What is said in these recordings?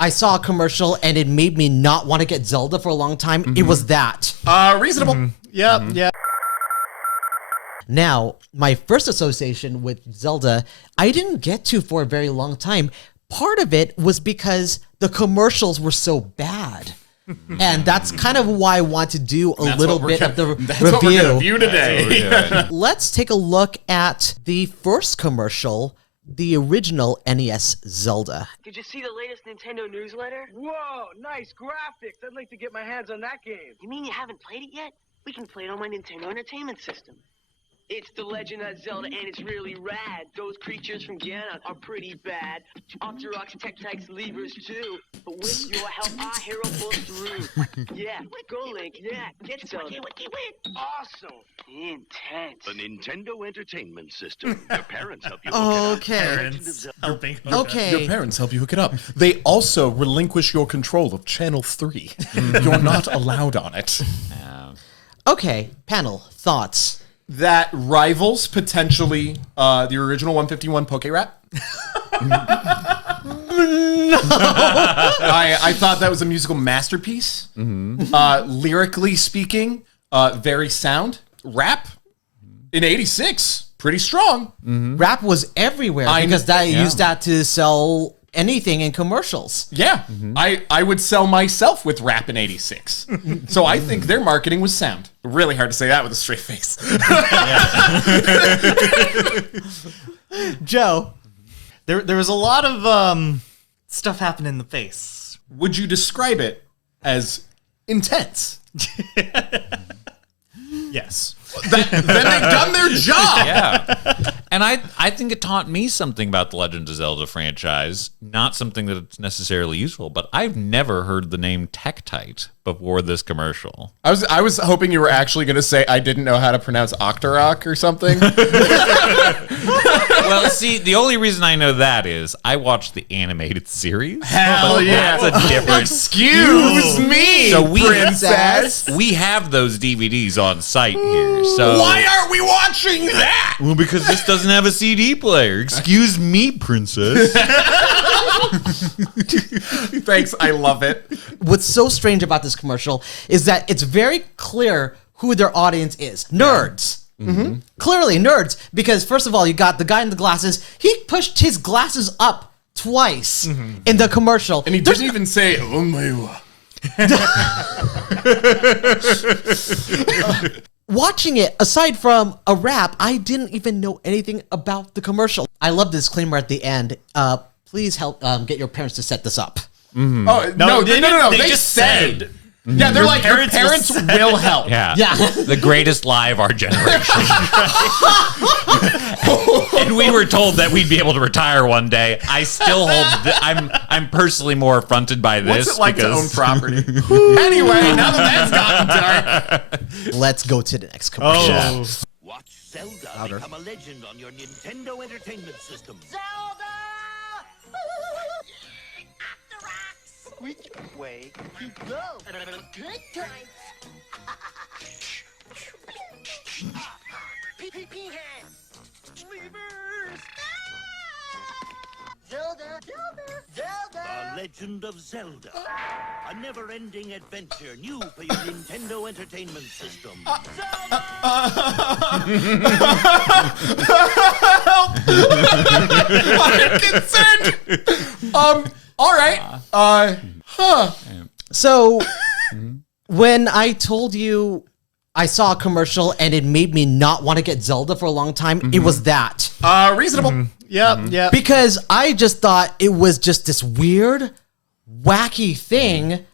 I saw a commercial and it made me not want to get Zelda for a long time. It was that. Reasonable. Yeah. Now, my first association with Zelda, I didn't get to for a very long time. Part of it was because the commercials were so bad. And that's kind of why I want to do a little bit of the review. That's what we're going to view today. Let's take a look at the first commercial, the original NES Zelda. Did you see the latest Nintendo newsletter? Whoa, nice graphics. I'd like to get my hands on that game. You mean you haven't played it yet? We can play it on my Nintendo Entertainment System. It's The Legend of Zelda, and it's really rad. Those creatures from Ganon are pretty bad. Octoroks, Tektites, Levers, too. But with your help, our hero pulls through. Yeah, go Link, yeah, get Zelda. Awesome. Intense. The Nintendo Entertainment System. Your parents help you Okay. Your parents help you hook it up. They also relinquish your control of Channel 3. You're not allowed on it. Okay, panel, thoughts? That rivals potentially the original 151 Poke Rap. I thought that was a musical masterpiece. Lyrically speaking, very sound. Rap in '86, pretty strong. Rap was everywhere because that used that to sell anything in commercials. Yeah, I would sell myself with rap in '86. So I think their marketing was sound. Really hard to say that with a straight face. Joe, there was a lot of stuff happening in the face. Would you describe it as intense? Yes. Then they've done their job. Yeah. And I think it taught me something about the Legend of Zelda franchise. Not something that's necessarily useful, but I've never heard the name Tektite before this commercial. I was hoping you were actually going to say I didn't know how to pronounce Octorok or something. Well, see, the only reason I know that is I watched the animated series. Hell yeah. That's a different... Excuse me, So princess. we have those DVDs on site here. So Why aren't we watching that? Well, because this doesn't have a CD player. Excuse me, princess. Thanks, I love it. What's so strange about this commercial is that it's very clear who their audience is. Nerds. Clearly nerds, because first of all, you got the guy in the glasses. He pushed his glasses up twice in the commercial. And he didn't even say, oh my. Watching it, aside from a rap, I didn't even know anything about the commercial. I love this disclaimer at the end. Please help get your parents to set this up. Oh, no. They just said. Yeah, they're like, your parents will help. Yeah. Yeah. The greatest lie of our generation. And we were told that we'd be able to retire one day. I still hold... I'm personally more affronted by this. What's it like to own property? Anyway, now that that's gotten dark. Let's go to the next commercial. Oh. Watch Zelda become a legend on your Nintendo Entertainment System. Which way to go? Good times. Pee hands. Levers. Zelda. The Legend of Zelda. A never-ending adventure new for your Nintendo Entertainment System. I'm concerned. All right. So, when I told you I saw a commercial and it made me not want to get Zelda for a long time, it was that. Reasonable. Yep. Because I just thought it was just this weird, wacky thing,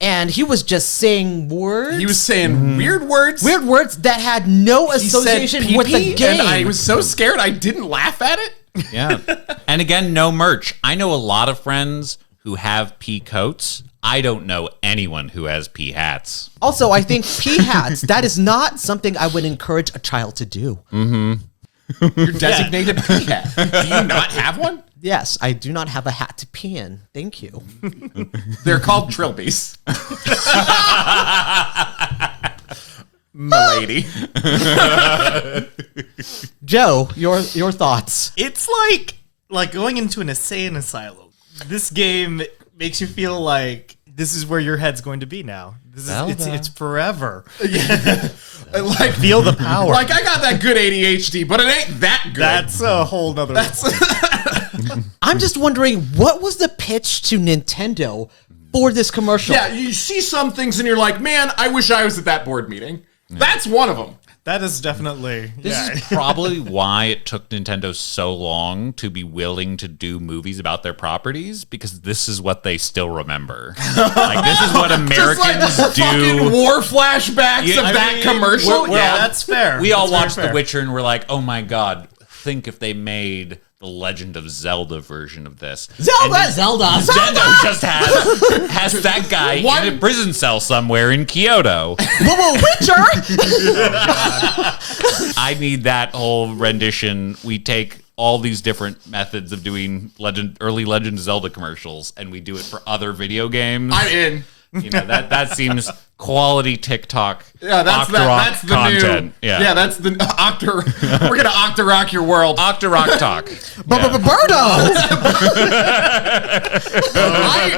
and he was just saying words. He was saying weird words. Weird words that had no He said association with the pee-pee, game. and I was so scared I didn't laugh at it. Yeah. And again, no merch. I know a lot of friends who have pea coats. I don't know anyone who has pea hats. Also, I think pea hats, that is not something I would encourage a child to do. Your designated pea hat. Do you not have one? Yes, I do not have a hat to pee in. Thank you. They're called trilbies. Milady. Joe, your thoughts. It's like going into an insane asylum. This game makes you feel like this is where your head's going to be now. This is it's forever. Like, Feel the power. Like, I got that good ADHD, but it ain't that good. That's a whole nother. I'm just wondering, what was the pitch to Nintendo for this commercial? Yeah, you see some things and you're like, man, I wish I was at that board meeting. That's one of them. That is definitely. This is probably why it took Nintendo so long to be willing to do movies about their properties, because this is what they still remember. Like, this is what Americans Just like do. fucking war flashbacks of that commercial. Yeah, that's fair. We all That's watched very The fair. Witcher and we're like, oh my god, think if they made the Legend of Zelda version of this. Zelda! Nintendo just has that guy in a prison cell somewhere in Kyoto. Whoa, Witcher! I need that whole rendition. We take all these different methods of doing early Legend of Zelda commercials, and we do it for other video games. I'm in. You know, that seems quality TikTok. Yeah, that's Octorok the content. new. Yeah, that's the We're gonna Octorok your world. Octorok talk. Birdo!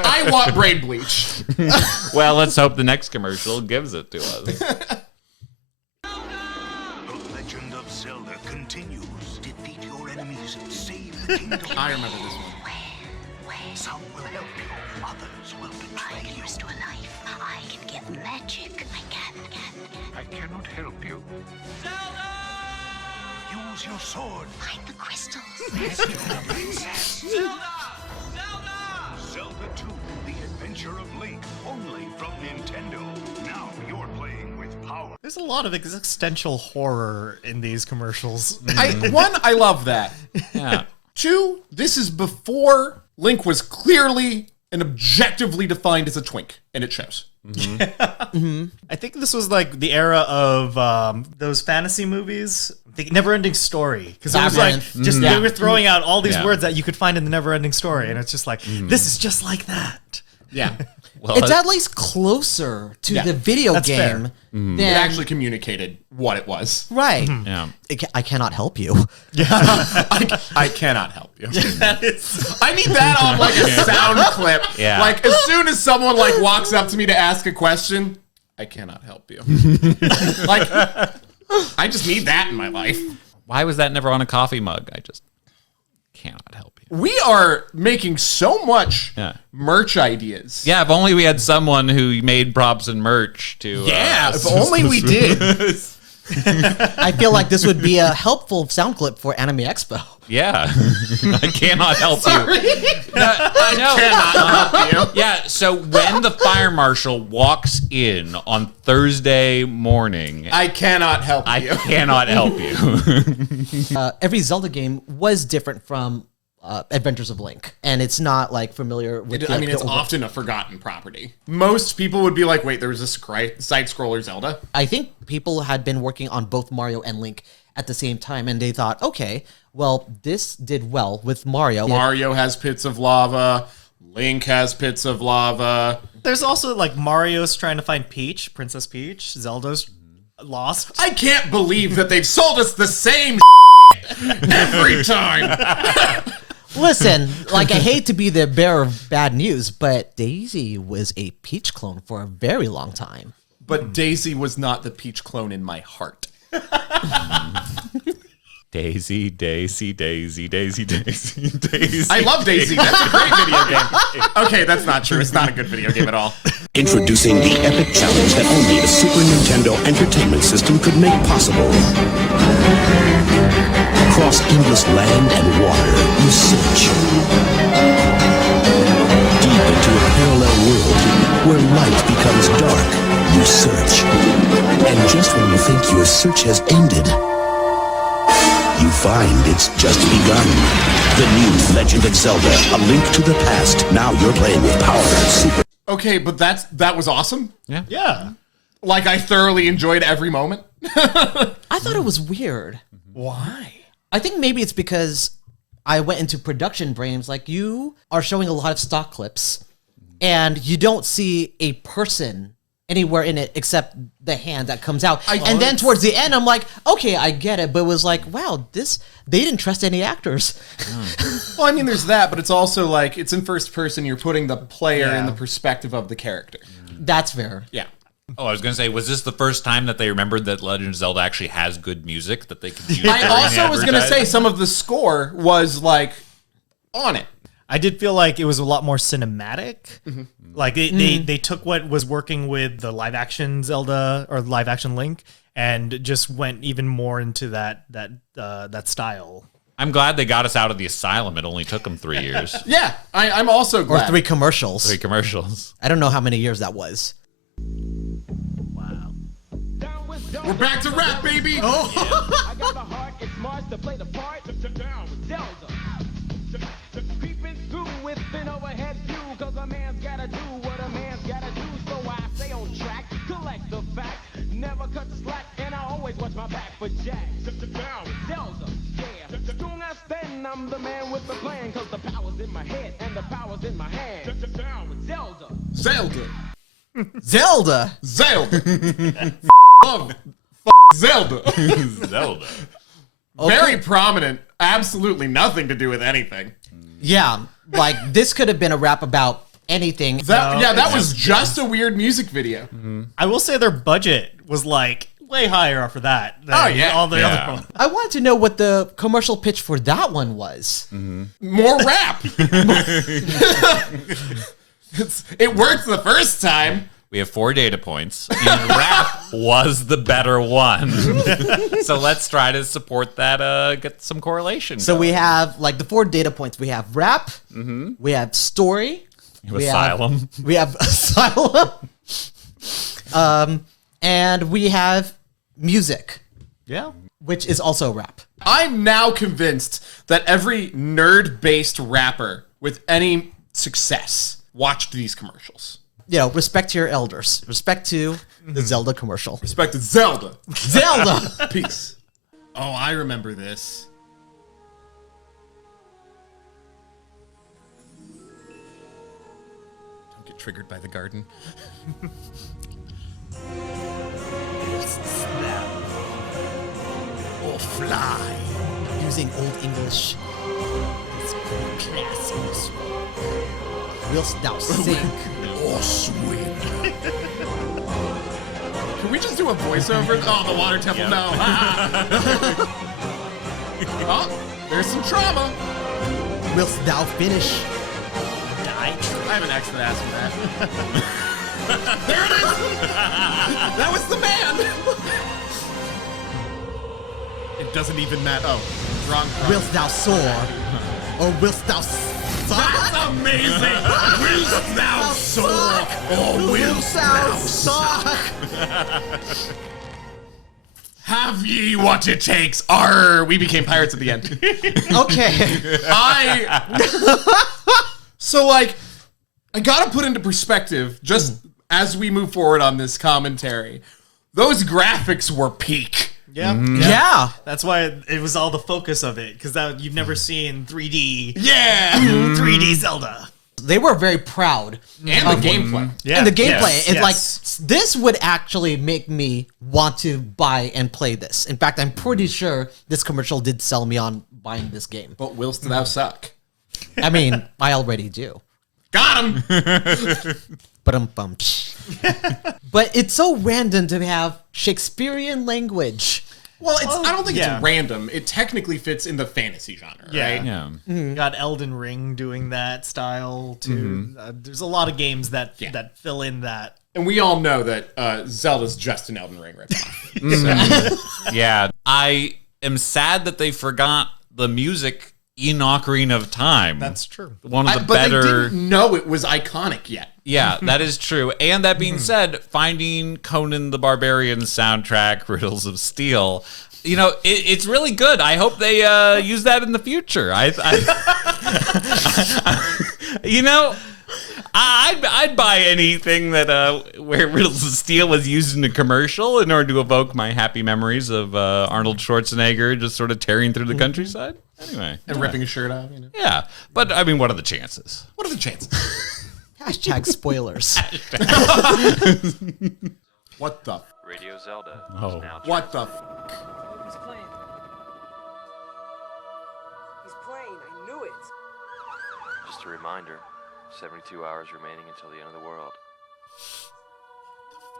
I want brain bleach. Well, let's hope the next commercial gives it to us. The Legend of Zelda continues. Defeat your enemies, save the kingdom. I remember this one. Some will help you, others will betray you. Restore life. I can give magic. I can. I cannot help you. Zelda! Use your sword. Find the crystals. Rescue the princess. Zelda 2, The Adventure of Link, only from Nintendo. Now you're playing with power. There's a lot of existential horror in these commercials. I love that. Yeah. 2, this is before Link was clearly and objectively defined as a twink, and it shows. I think this was like the era of those fantasy movies. The Never-Ending Story, because it was like Labyrinth. just they were throwing out all these Yeah. words that you could find in the Never-Ending Story, and it's just like this is just like that. Yeah. Well, It's at least closer to the video That's fair. game than... It actually communicated what it was. Right. yeah. I cannot help you. I cannot help you. I need that on like a sound clip. Yeah. Like as soon as someone like walks up to me to ask a question, I cannot help you. Like I just need that in my life. Why was that never on a coffee mug? I just cannot help you. We are making so much Yeah. merch ideas. Yeah, if only we had someone who made props and merch to. Yeah, if only we did. I feel like this would be a helpful sound clip for Anime Expo. Yeah. I cannot help you. I know. Cannot help you. Yeah, so when the fire marshal walks in on Thursday morning, I cannot help I you. cannot help you. Every Zelda game was different from Adventures of Link, and it's not like familiar with. I mean, it's often a forgotten property. Most people would be like, "Wait, there was a side-scroller Zelda." I think people had been working on both Mario and Link at the same time, and they thought, okay, well, this did well with Mario. Mario has pits of lava. Link has pits of lava. There's also like Mario's trying to find Peach, Princess Peach. Zelda's lost. I can't believe that they've sold us the same every time. Listen, like, I hate to be the bearer of bad news, but Daisy was a Peach clone for a very long time. But Daisy was not the Peach clone in my heart. Daisy, Daisy, Daisy, Daisy, Daisy, Daisy. I love Daisy. That's a great video game. Okay, that's not true. It's not a good video game at all. Introducing the epic challenge that only the Super Nintendo Entertainment System could make possible. Across endless land and water, you search. Deep into a parallel world where light becomes dark, you search. And just when you think your search has ended, you find it's just begun. The new Legend of Zelda, A Link to the Past. Now you're playing with power Super. Okay, but that was awesome. Yeah. Like, I thoroughly enjoyed every moment. I thought it was weird. Why? I think maybe it's because I went into production brains. Like, you are showing a lot of stock clips, and you don't see a person anywhere in it except the hand that comes out. And then towards the end, I'm like, okay, I get it. But it was like, wow, they didn't trust any actors. Well, I mean, there's that, but it's also like, it's in first person. You're putting the player in the perspective of the character. That's fair. Yeah. Oh, I was going to say, was this the first time that they remembered that Legend of Zelda actually has good music that they could use? I also was going to say some of the score was like on it. I did feel like it was a lot more cinematic. Like they took what was working with the live action Zelda or live action Link and just went even more into that style. I'm glad they got us out of the asylum. It only took them 3 years. Yeah, I'm also glad. Or 3 commercials. 3 commercials. I don't know how many years that was. Wow. We're back to rap, baby. Oh. I got the heart, it's Mars to play the part. Down with Zelda. Creeping through with an overhead view, cause a man's gotta do what a man's gotta do. So I stay on track, collect the facts, never cut the slack, and I always watch my back for Jack. Down with Zelda, yeah. Soon as then I'm the man with the plan, cause the power's in my head and the power's in my hand. Down with Zelda. Zelda. Zelda! Zelda. Love Zelda. Zelda. Very prominent. Absolutely nothing to do with anything. Yeah, like this could have been a rap about anything. That was just a weird music video. I will say their budget was like way higher after that. Than Oh, yeah. all the Yeah. other ones. I wanted to know what the commercial pitch for that one was. More rap. It worked the first time. We have 4 data points, and rap was the better one. So let's try to support that, get some correlation. So going. we have like the 4 data points. We have rap, we have story, Asylum. we have asylum, and we have music, Yeah. which is also rap. I'm now convinced that every nerd-based rapper with any success watched these commercials. You know, respect to your elders. Respect to the Zelda commercial. Respect to Zelda. Zelda! Peace. Oh, I remember this. Don't get triggered by the garden. Or fly. Using Old English. It's classic. Wilt thou sink? Or swim. Can we just do a voiceover? Oh, the water temple, no. Oh, there's some trauma. Wilt thou finish? I have an X that asked for that. There it is! That was the man! It doesn't even matter. Oh, wrong. Wilt thou soar? Or wilt thou suck? That's amazing! Wilt thou soar, or wilt thou suck? Have ye what it takes? Arr! We became pirates at the end. Okay. So, like, I gotta put into perspective, just as we move forward on this commentary, those graphics were peak. Yeah. Yeah. That's why it was all the focus of it, because you've never seen 3D. Yeah! 3D Zelda. They were very proud. And the gameplay. Yeah. And the gameplay. Yes, It's yes. like, this would actually make me want to buy and play this. In fact, I'm pretty sure this commercial did sell me on buying this game. But whilst thou suck. I mean, I already do. Got him! Ba-dum-bum. But it's so random to have Shakespearean language. Well, I don't think yeah. it's random. It technically fits in the fantasy genre, Yeah. right? Yeah. You got Elden Ring doing that style too. There's a lot of games that fill in that. And we all know that Zelda's just an Elden Ring ripoff. Yeah. I am sad that they forgot the music in Ocarina of Time. That's true. One of the But better. they didn't know it was iconic yet. Yeah, that is true. And that being said, finding Conan the Barbarian soundtrack, Riddles of Steel, you know, it's really good. I hope they use that in the future. You know, I'd buy anything that where Riddles of Steel was used in a commercial in order to evoke my happy memories of Arnold Schwarzenegger just sort of tearing through the countryside. Anyway, And ripping his shirt off, yeah, but I mean, what are the chances? What are the chances? Hashtag spoilers. What the? Radio Zelda. Oh. Is now What the? He's playing. He's playing. I knew it. just a reminder. 72 hours remaining until the end of the world.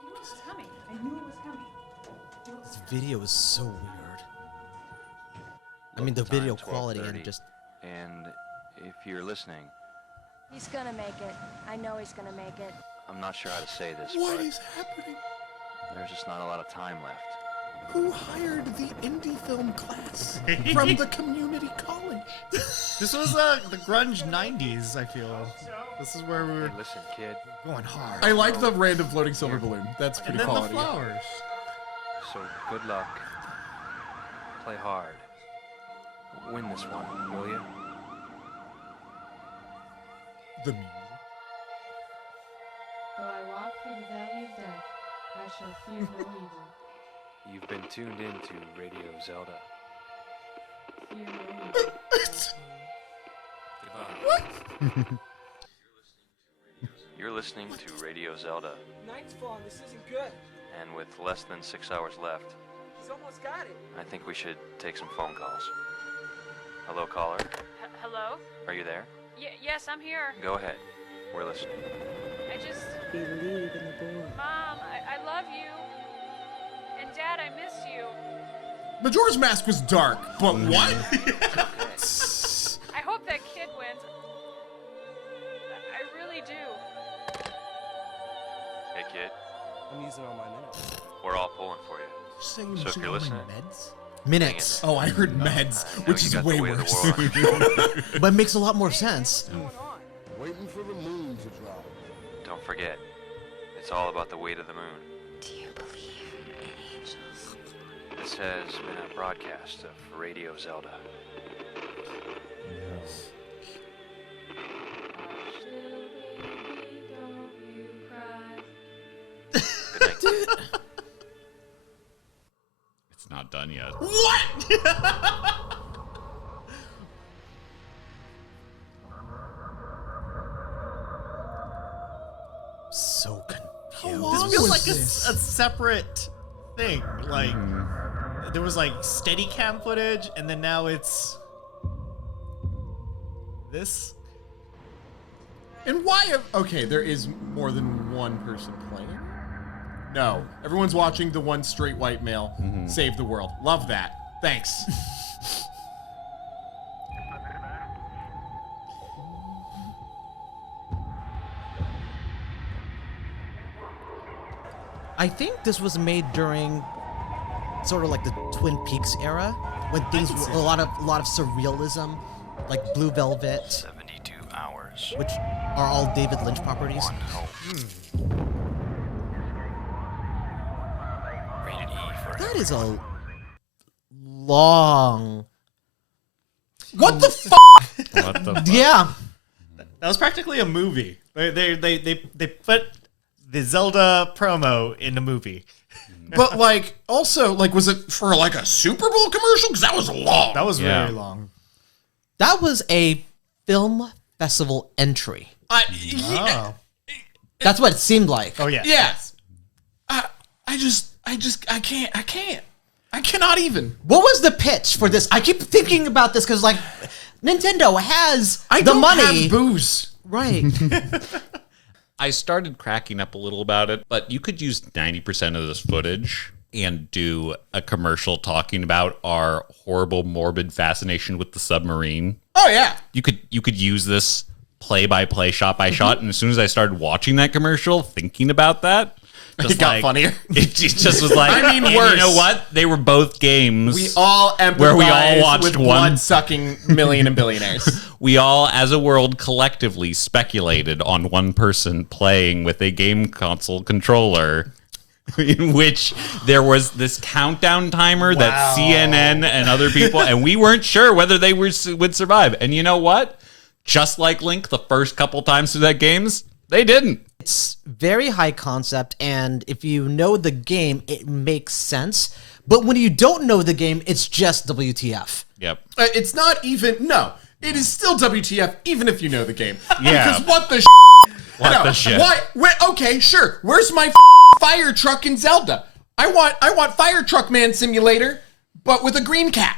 I knew it was coming. I knew it was coming. This video is so weird. I mean, the Local video time, quality 12:30. and just... And if you're listening, He's gonna make it. I know he's gonna make it. I'm not sure how to say this, What but is happening? there's just not a lot of time left. Who hired the indie film class from the community college? This was the grunge 90s, I feel. This is where we were Hey, listen, kid. going hard. I like the random floating silver balloon. That's And pretty then quality. the flowers. So good luck. Play hard. Win this one, will you? The music. Though I walk through the valley of death, I shall fear no evil. You've been tuned into Radio Zelda. Fear no evil. You're listening to Radio Zelda, Night's falling. This isn't good. and with less than 6 hours left, He's almost got it. I think we should take some phone calls. Hello, caller. Hello? Are you there? Yes, I'm here. Go ahead. We're listening. I just... Believe in the boy. Mom, I love you. And Dad, I miss you. Majora's Mask was dark, but what? I hope that kid wins. I really do. Hey, kid. I'm using all my minutes. We're all pulling for you. So if you're listening, Minutes. Oh, I heard meds, which you is got the way weight of worse. the world. But it makes a lot more sense. Waiting for the moon to drop. Don't forget, it's all about the weight of the moon. Do you believe in angels? This has been a broadcast of Radio Zelda. Good night. It's not done yet. So confused. This feels like a separate thing. Like, there was like steady cam footage, and then now it's this. And why? Okay, there is more than one person playing. No, everyone's watching the one straight white male save the world. Love that. Thanks. I think this was made during sort of like the Twin Peaks era, when things were a lot of surrealism, like Blue Velvet, 72 hours. which are all David Lynch properties. One hope. Rated E for That is a long. What the fuck? What the fuck? Yeah. That was practically a movie. They put the Zelda promo in a movie. But like, also, like, was it for like a Super Bowl commercial? Because that was long. That was Yeah. very long. That was a film festival entry. Oh, That's what it seemed like. oh yeah. Yes. I can't. I cannot even. What was the pitch for this? I keep thinking about this because, like, Nintendo has I the don't money. have booze. Right. I started cracking up a little about it, but you could use 90% of this footage and do a commercial talking about our horrible, morbid fascination with the submarine. Oh yeah. You could use this play by play, shot by shot, and as soon as I started watching that commercial, thinking about that, It got funnier. It just was like, I mean, and worse. you know what? They were both games. We all empathize Where we all watched with one- blood-sucking million and billionaires. We all, as a world, collectively speculated on one person playing with a game console controller, in which there was this countdown timer that CNN and other people, and we weren't sure whether they would survive. And you know what? Just like Link, the first couple times through that games, they didn't. It's very high concept, and if you know the game, it makes sense. But when you don't know the game, it's just WTF. Yep. It's not even, no. it is still WTF, even if you know the game. Yeah. Because what the What the shit? Why? Wait, okay, sure. Where's my fire truck in Zelda? I want Fire Truck Man Simulator, but with a green cap.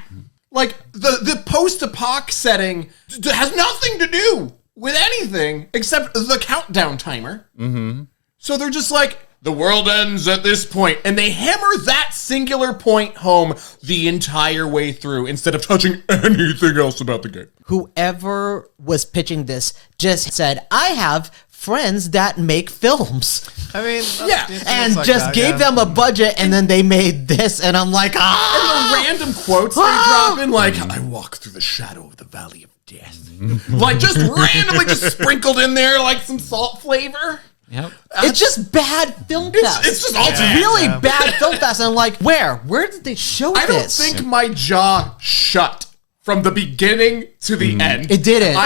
Like, the post-apoc setting has nothing to do with anything except the countdown timer. Mm-hmm. So they're just like, the world ends at this point, and they hammer that singular point home the entire way through instead of touching anything else about the game. Whoever was pitching this just said, I have friends that make films. I mean, Yeah, And just gave them a budget, and then they made this, and I'm like, And the random quotes they drop in, like, I walk through the shadow of the valley of death. Like, just randomly just sprinkled in there like some salt flavor. Yep. It's just bad film fest. It's just all It's really bad film fest. And I'm like, where did they show I don't this? think my jaw shut from the beginning to the end. It didn't.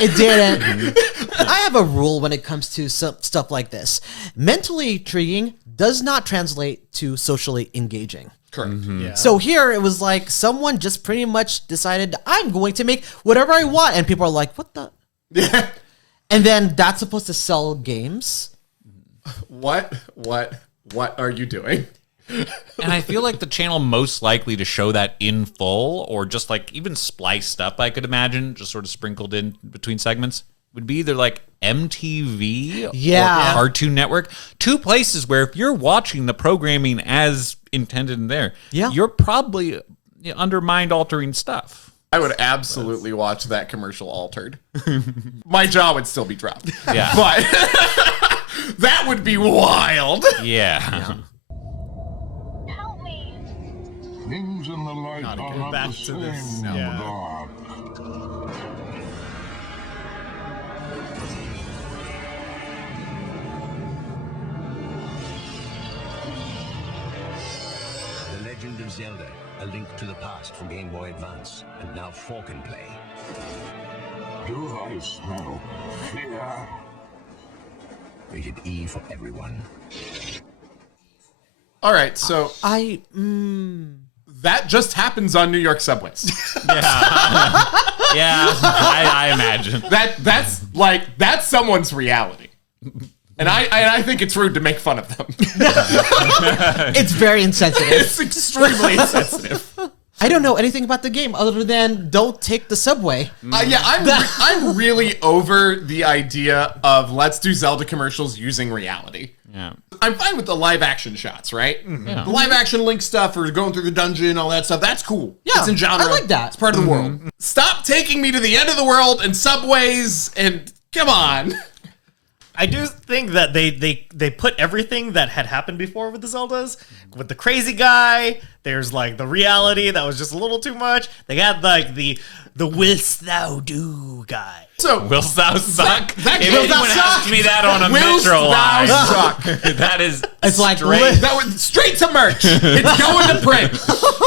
It didn't. I have a rule when it comes to stuff like this. Mentally intriguing does not translate to socially engaging. Correct. Yeah. So here it was like someone just pretty much decided, I'm going to make whatever I want. And people are like, what the? Yeah. And then that's supposed to sell games? What are you doing? And I feel like the channel most likely to show that in full, or just like even spliced up, I could imagine, just sort of sprinkled in between segments, would be either like MTV or Cartoon Network. Two places where if you're watching the programming as intended in there, you're probably undermined altering stuff. I would absolutely watch that commercial altered. My jaw would still be dropped. Yeah. But that would be wild. Yeah. Things in the light are not back the to same this, in the yeah. dark. The Legend of Zelda, a link to the past from Game Boy Advance, and now 4 can play. Do I smell fear? Rated E for everyone. All right, so that just happens on New York subways. Yeah, I imagine. That's someone's reality. And I think it's rude to make fun of them. It's very insensitive. It's extremely insensitive. I don't know anything about the game other than don't take the subway. Yeah, I'm really over the idea of let's do Zelda commercials using reality. Yeah. I'm fine with the live action shots, right? Yeah. The live action Link stuff or going through the dungeon, all that stuff, that's cool. Yeah, it's in genre. I like that. It's part of the world. Stop taking me to the end of the world and subways and come on. I do think that they put everything that had happened before with the Zeldas, with the crazy guy. There's like the reality that was just a little too much. They got like the willst thou do guy. So Willst thou suck? If Willst thou anyone suck? asks me that on a Willst metro thou line, suck? that is It's like straight. That was straight to merch. It's going to print.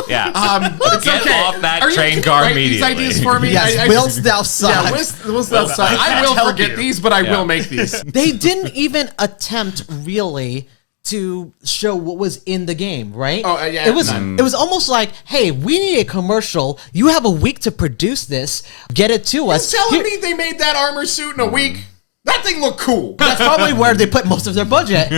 Yeah. It's Get okay. off that Are you train gonna car write immediately. These ideas for me. Yes, willst thou suck. Yeah, willst thou suck. I will help forget you. these, but I will make these. They didn't even attempt really to show what was in the game, right? Oh, yeah, It was almost like, hey, we need a commercial. You have a week to produce this. Get it to us. Telling me they made that armor suit in a week? That thing looked cool. That's probably where they put most of their budget.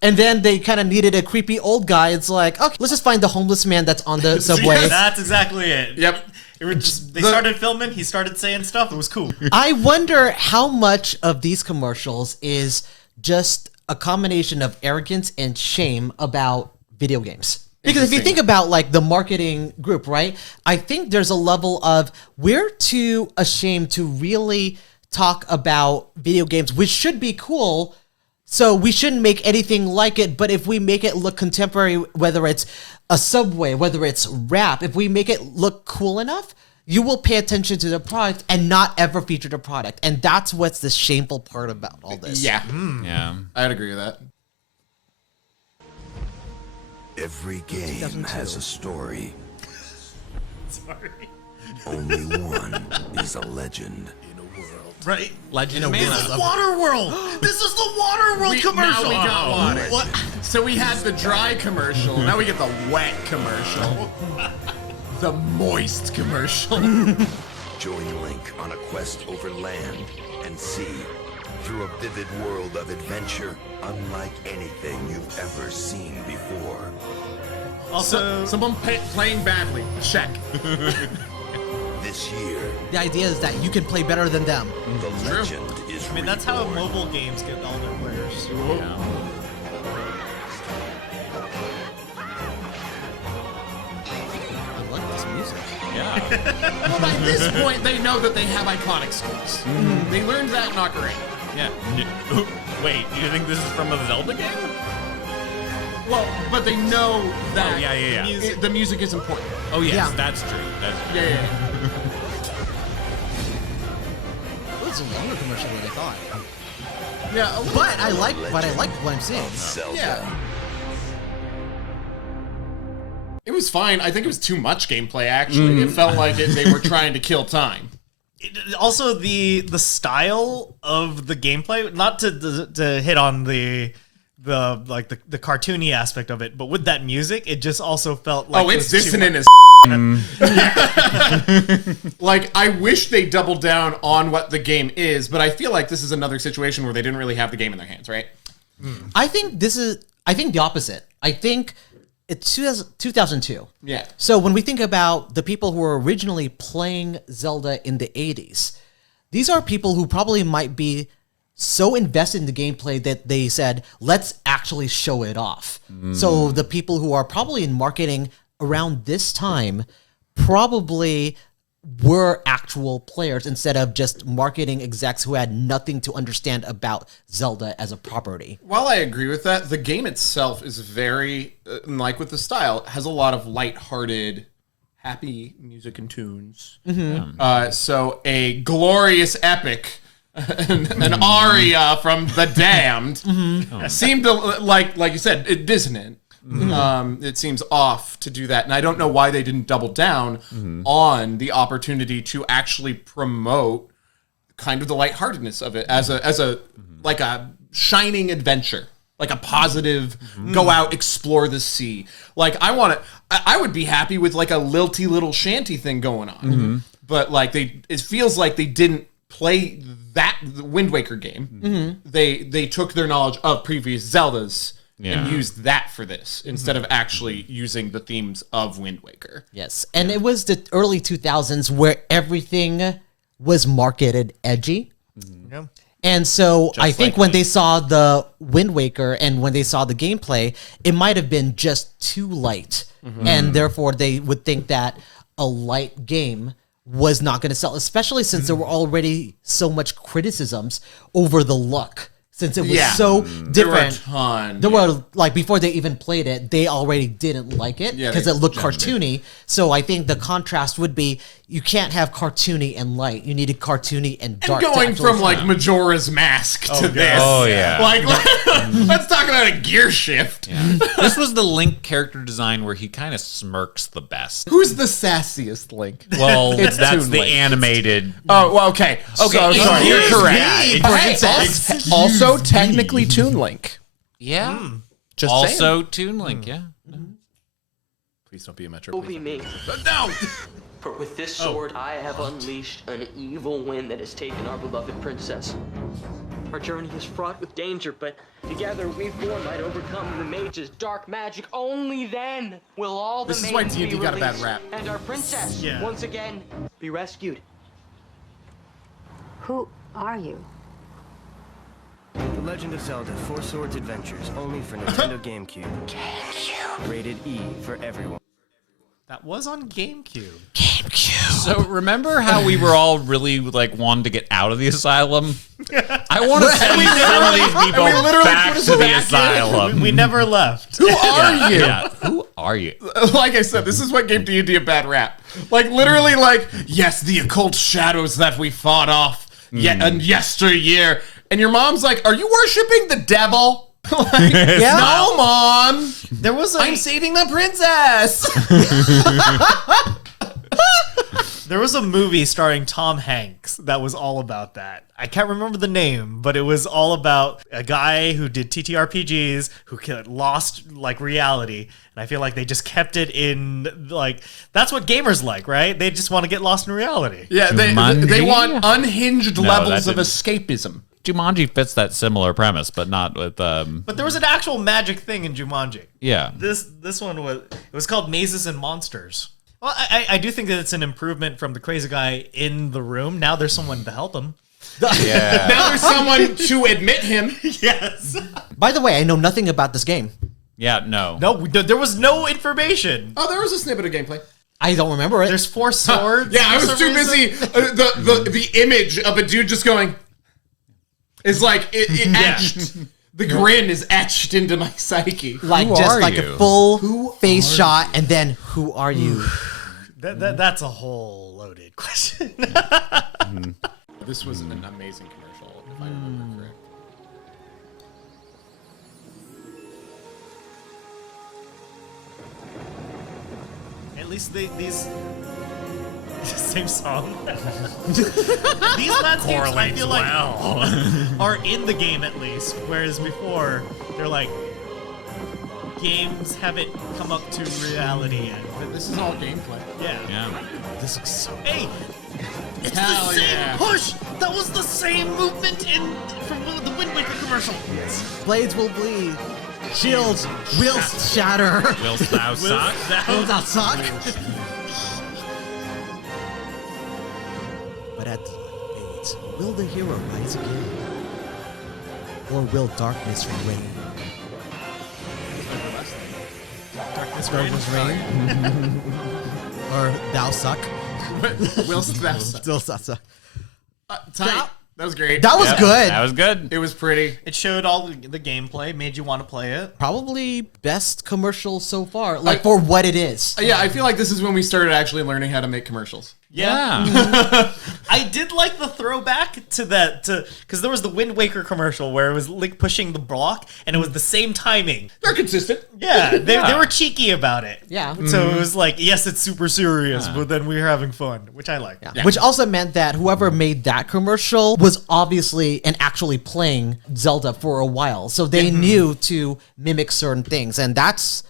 And then they kind of needed a creepy old guy. It's like, okay, let's just find the homeless man that's on the subway. That's exactly it. Yep. They started filming. He started saying stuff. It was cool. I wonder how much of these commercials is just a combination of arrogance and shame about video games. Because if you think about like the marketing group, right? I think there's a level of we're too ashamed to really talk about video games, which should be cool. So we shouldn't make anything like it. But if we make it look contemporary, whether it's a subway, whether it's rap, if we make it look cool enough, you will pay attention to the product and not ever feature the product. And that's what's the shameful part about all this. Yeah. Yeah. I'd agree with that. Every game 2002. has a story. Sorry. Only one is a legend. Right? Legend of Mana. Waterworld. This is the Waterworld commercial. Now we got one. What? So we had the dry commercial. Now we get the wet commercial. The moist commercial. Join Link on a quest over land and sea through a vivid world of adventure unlike anything you've ever seen before. Also, someone playing badly. Check. This year, The idea is that you can play better than them. the legend is I mean, that's how mobile games get all their players. I like this music. Yeah. Well, by this point, they know that they have iconic scores. They learned that in Ocarina. Yeah. Wait, you think this is from a Zelda game? Well, but they know that yeah. the music is important. Oh, yes, Yeah. that's true. That's true. Yeah. This is a longer commercial than I thought. Yeah, a little But I like what I'm seeing. Zelda. Yeah. It was fine. I think it was too much gameplay, actually. It felt like they were trying to kill time. Also, the style of the gameplay, not to hit on the cartoony aspect of it, but with that music, it just also felt like It's it was too dissonant much. as Like, I wish they doubled down on what the game is, but I feel like this is another situation where they didn't really have the game in their hands, right? I think the opposite. I think it's 2002. Yeah. So when we think about the people who were originally playing Zelda in the 80s, these are people who probably might be so invested in the gameplay that they said, let's actually show it off. So the people who are probably in marketing around this time probably were actual players instead of just marketing execs who had nothing to understand about Zelda as a property. While I agree with that, the game itself is very, like with the style, has a lot of lighthearted, happy music and tunes. So a glorious epic, an aria from The Damned, seemed to, like you said, dissonant. It seems off to do that, and I don't know why they didn't double down on the opportunity to actually promote kind of the lightheartedness of it as a like a shining adventure, like a positive go out, explore the sea. Like I would be happy with like a lilty little shanty thing going on, but like it feels like they didn't play the Wind Waker game. They took their knowledge of previous Zeldas and used that for this instead of actually using the themes of Wind Waker. Yes, and it was the early 2000s where everything was marketed edgy. And so I think when they saw the Wind Waker and when they saw the gameplay, it might have been just too light. And therefore they would think that a light game was not going to sell, especially since there were already so much criticisms over the look. Since it was so different, there were a ton. There were, like, before they even played it, they already didn't like it because it looked cartoony. So I think the contrast would be you can't have cartoony and light. You needed cartoony and dark. And going from like Majora's Mask to this. Oh, yeah. Like, let's talk about a gear shift. This was the Link character design where he kind of smirks the best. Who's the sassiest Link? Well, It's that's Toon the Link. animated. Oh, well, okay. So, sorry, you're correct. Yeah, Also, technically Toon Link. Yeah. Just also Toon Link, yeah. Please don't be a Metro. Will be me. No! For with this sword, I have unleashed an evil wind that has taken our beloved princess. Our journey is fraught with danger, but together we four might overcome the mage's dark magic. Only then will all the This is why maidens D&D be got a bad released, rap. and our princess once again be rescued. Who are you? The Legend of Zelda: Four Swords Adventures, only for Nintendo GameCube. GameCube. Rated E for everyone. That was on GameCube. So remember how we were all really like wanting to get out of the asylum? I want to send some of these people back to the asylum. We never left. Who are you? Yeah. Who are you? Like I said, this is what gave D&D a bad rap. Like, literally, like, yes, the occult shadows that we fought off yesteryear. And your mom's like, are you worshiping the devil? Like, no, Mom. There was I'm saving the princess. There was a movie starring Tom Hanks that was all about that. I can't remember the name, but it was all about a guy who did TTRPGs who lost like reality. And I feel like they just kept it in like that's what gamers like, right? They just want to get lost in reality. Yeah, they Jumanji? want unhinged No, levels that of didn't- escapism. Jumanji fits that similar premise, but not with. But there was an actual magic thing in Jumanji. Yeah. This one was called Mazes and Monsters. Well, I do think that it's an improvement from the crazy guy in the room. Now there's someone to help him. Yeah. Now there's someone to admit him. Yes. By the way, I know nothing about this game. Yeah, no. No, there was no information. Oh, there was a snippet of gameplay. I don't remember it. There's 4 swords. Yeah, I for was some too reason. busy. The image of a dude just going is like it etched. The grin is etched into my psyche. Like Who just are like you? a full face shot, and then who are you? That's a whole loaded question. This was an amazing commercial, if I remember correct. At least these same song. These landscapes, I feel like, are in the game at least, whereas before they're like games haven't come up to reality yet. But this is all gameplay. Yeah. Yeah. This looks so. Hey, it's Hell the same yeah. push. That was the same movement from the Wind Waker commercial. Blades will bleed. Shields will shatter. Will's now suck. Will not suck. But at the fades, will the hero rise again? Or will darkness reign? Darkness reign? Or thou suck? Whilst thou suck. Still suck. Tight. That was great. That was Yep, good. That was good. It was pretty. It showed all the gameplay, made you want to play it. Probably best commercial so far, like for what it is. Yeah, I feel like this is when we started actually learning how to make commercials. Yeah. I did like the throwback to that, because there was the Wind Waker commercial where it was Link pushing the block, and it was the same timing. They're consistent. Yeah, they were cheeky about it. Yeah. So it was like, yes, it's super serious, but then we're having fun, which I like. Yeah. Which also meant that whoever made that commercial was obviously and actually playing Zelda for a while, so they knew to mimic certain things, and that's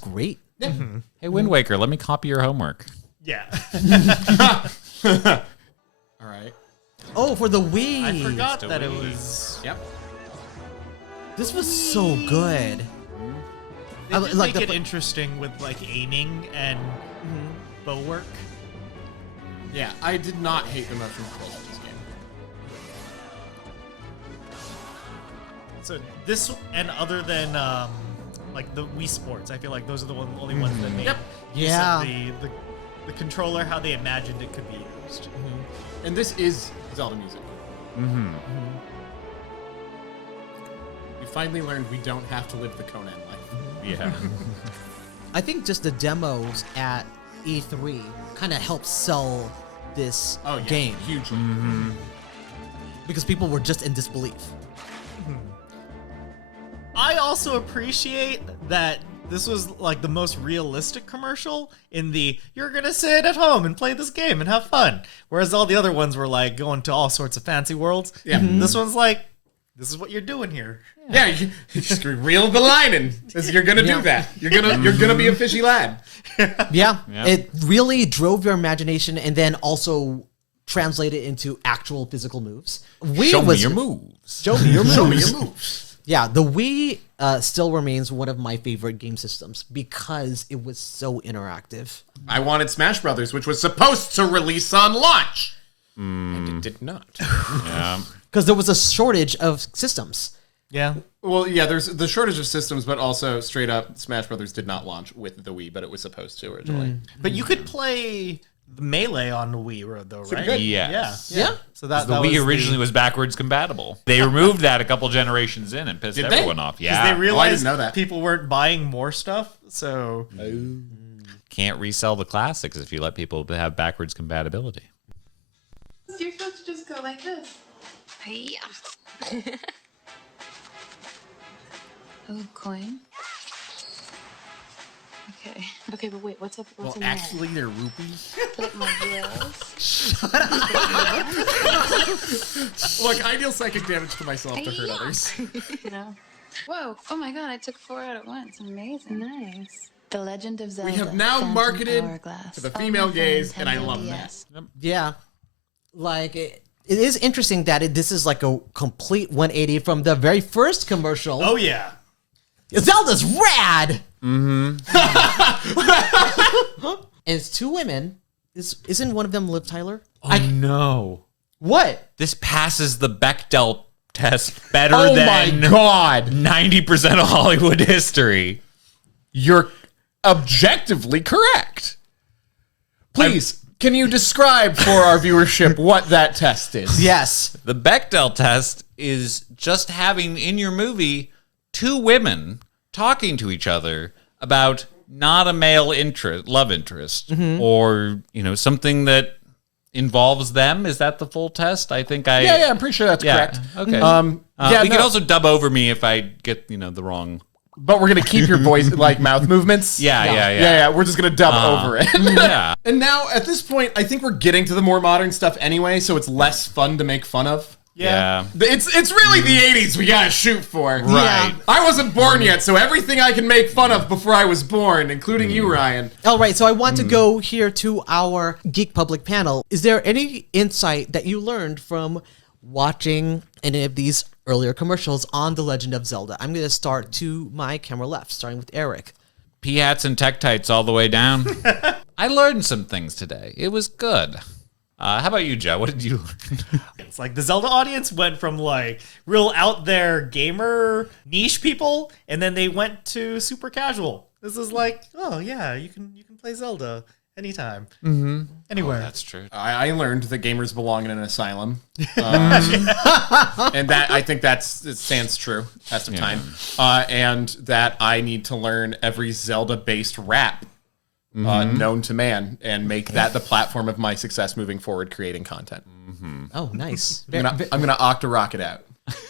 great. Yeah. Hey, Wind Waker, let me copy your homework. Yeah. All right. Oh, for the Wii. I forgot that it was. Yep. This was so good. They did like make the- it interesting with like aiming and bow work. Yeah, I did not hate the motion control of this game. So this, and other than like the Wii Sports, I feel like those are the only ones that made use Yeah. of the controller how they imagined it could be used. And this is Zelda music. We finally learned we don't have to live the Conan life. Yeah. I think just the demos at E3 kind of helped sell this game hugely. because people were just in disbelief. I also appreciate that this was like the most realistic commercial in the you're gonna sit at home and play this game and have fun. Whereas all the other ones were like going to all sorts of fancy worlds. Yeah. This one's like, this is what you're doing here. Yeah, you just reel the line in. You're gonna do that. You're gonna be a fishy lad. Yeah, Yeah. it really drove your imagination and then also translated into actual physical moves. Wii Show me was your moves. Show me your moves. Show me your moves. Yeah, the Wii still remains one of my favorite game systems because it was so interactive. I wanted Smash Brothers, which was supposed to release on launch, and it did not. Yeah. Because there was a shortage of systems. Yeah. Well, yeah, there's the shortage of systems, but also straight up, Smash Brothers did not launch with the Wii, but it was supposed to originally. But you could play the Melee on the Wii, though, right? good. Yes. Yeah. So that The Wii originally was backwards compatible. They removed that a couple generations in and pissed Did they? everyone off. because Yeah. they realized didn't know that. people weren't buying more stuff. So Can't resell the classics if you let people have backwards compatibility. You're supposed to just go like this. Yeah. Oh, coin. Okay. Okay, but wait, what's up? What's Well, in actually, they're rupees. there? Like my heels. Look, I deal psychic damage to myself to hurt others. You know. Whoa! Oh my God! I took 4 out at once. Amazing. Nice. The Legend of Zelda. We have now Phantom marketed Hourglass. to the female Only for gaze, and I Nintendo love DS. that. Yeah. Like, it is interesting that this is like a complete 180 from the very first commercial. Oh, yeah. Zelda's rad! Mm-hmm. And it's 2 women. Isn't one of them Liv Tyler? Oh, no. What? This passes the Bechdel test better Oh than my God. 90% of Hollywood history. You're objectively correct. Please, can you describe for our viewership what that test is? Yes. The Bechdel test is just having in your movie 2 women talking to each other about not a male love interest, or, you know, something that involves them. Is that the full test? I think Yeah, I'm pretty sure that's correct. Okay. Yeah, you can also dub over me if I get, the wrong. But we're gonna keep your voice, like mouth movements. Yeah. We're just gonna dub over it. Yeah. And now at this point, I think we're getting to the more modern stuff anyway, so it's less fun to make fun of. Yeah. It's really the 80s we gotta shoot for. Right. I wasn't born yet, so everything I can make fun of before I was born, including you, Ryan. All right, so I want to go here to our Geek Public panel. Is there any insight that you learned from watching any of these earlier commercials on The Legend of Zelda? I'm going to start to my camera left, starting with Eric. Pea hats and tech tights all the way down. I learned some things today. It was good. How about you, Joe? What did you learn? It's like the Zelda audience went from like real out there gamer niche people, and then they went to super casual. This is like, oh yeah, you can play Zelda anytime, anywhere. That's true. I learned that gamers belong in an asylum, and that I think it stands true. Test of time, and that I need to learn every Zelda-based rap known to man and make that the platform of my success moving forward, creating content. Oh, nice. I'm gonna Octa-rock it out.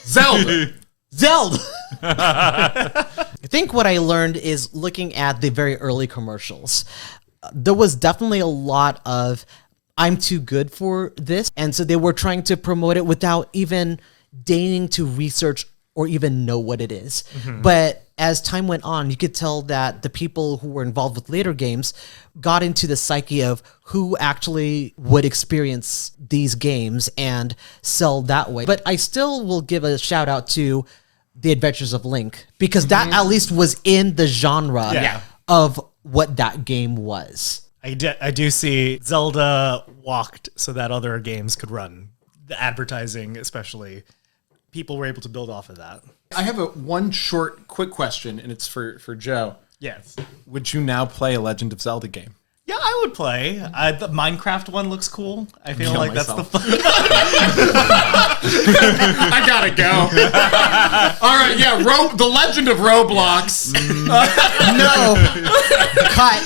Zelda. Zelda! I think what I learned is looking at the very early commercials. There was definitely a lot of, I'm too good for this. And so they were trying to promote it without even deigning to research or even know what it is. But as time went on, you could tell that the people who were involved with later games got into the psyche of who actually would experience these games and sell that way. But I still will give a shout out to The Adventures of Link, because that at least was in the genre of what that game was. I do see Zelda walked so that other games could run. The advertising, especially, people were able to build off of that. I have one short, quick question, and it's for Joe. Yes. Would you now play a Legend of Zelda game? Yeah, I would play. The Minecraft one looks cool. I feel like that's the fun. I gotta go. All right, yeah, The Legend of Roblox. No. Cut.